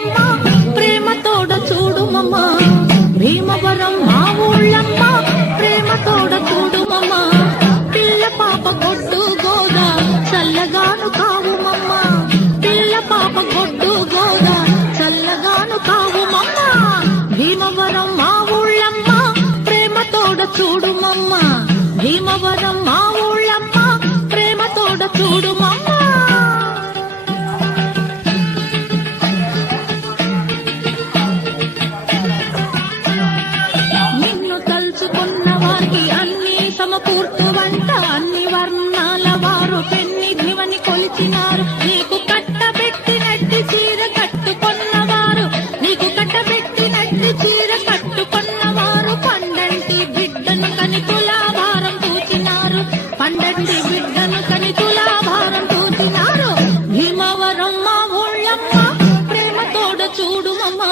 ఊళ్ళమ్మ ప్రేమతోడ చూడుమమ్మ భీమవరం మా ఊళ్ళమ్మ ప్రేమతోడ చూడుమమ్మ పిల్ల పాప గొడ్డు గోదా చల్లగాను కావుమమ్మ పిల్ల పాప గొడ్డు గోదా చల్లగాను కావుమమ్మ భీమవరం మా ఊళ్ళమ్మ ప్రేమతోడ చూడుమమ్మ భీమవరం మా ఊళ్ళమ్మ ప్రేమతోడ చూడుమమ్మ సమకూర్తు వంట అన్ని వర్ణాల వారు పెన్నిధివని కొలిచినారు నీకు కట్టబెట్టినట్టి చీర కట్టుకొన్నవారు నీకు కట్టబెట్టినట్టి చీర కట్టుకొన్నవారు పండంటి బిడ్డను కని తులాభారం తూచినారు పండంటి బిడ్డను కని తులాభారం తూచినారు భీమవరం మా ఊళ్ళమ్మ ప్రేమతోడ చూడుమమ్మ